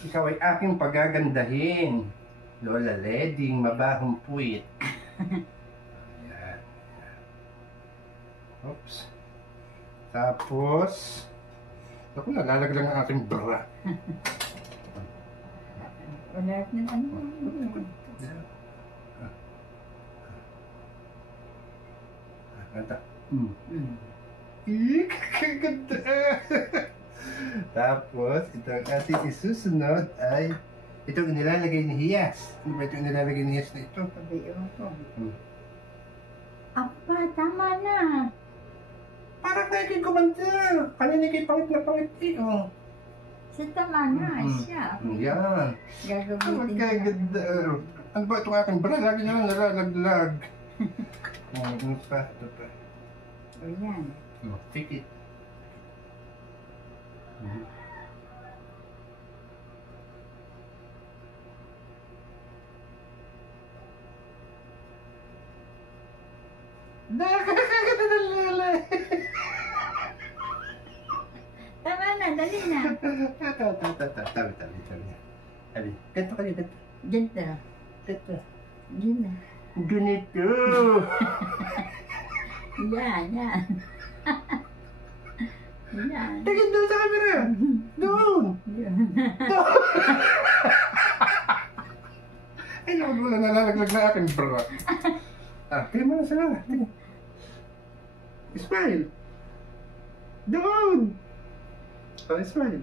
Ikaw ay aking pagagandahin. Lola Leding, mabahong puwit. Ayan. Oops. Tapos, ako nalalaglag ang aking bra. Wala na ano. Kanta. Kaganda. Tapos, ito ang ating isusunod ay itong nilalagay ni Hiyas. Ano ba itong nilalagay ni Hiyas na ito? Pabayaan ko. Apa, tama na. Parang tayo kay Commander. Kanina kay pangit na pangit eh. Oh. Sa tama na siya. Yan. Gagamitin Ang kaganda. Ano ba itong aking bra? Lagi na lang nalalaglag. Ano pa? Ito pa. O yan. Take it. Nakakaganda ng Lola. Tama na, dali na. Tabi. Ganito ka dito. Ganito. Ganito. Ganito. Ganito. Yan, yan. Yan. Tingin doon sa camera. Doon. Yan. Ay, wala nalalaglag na aking bra. Tingin mo na sila. Smile. Doon. Smile.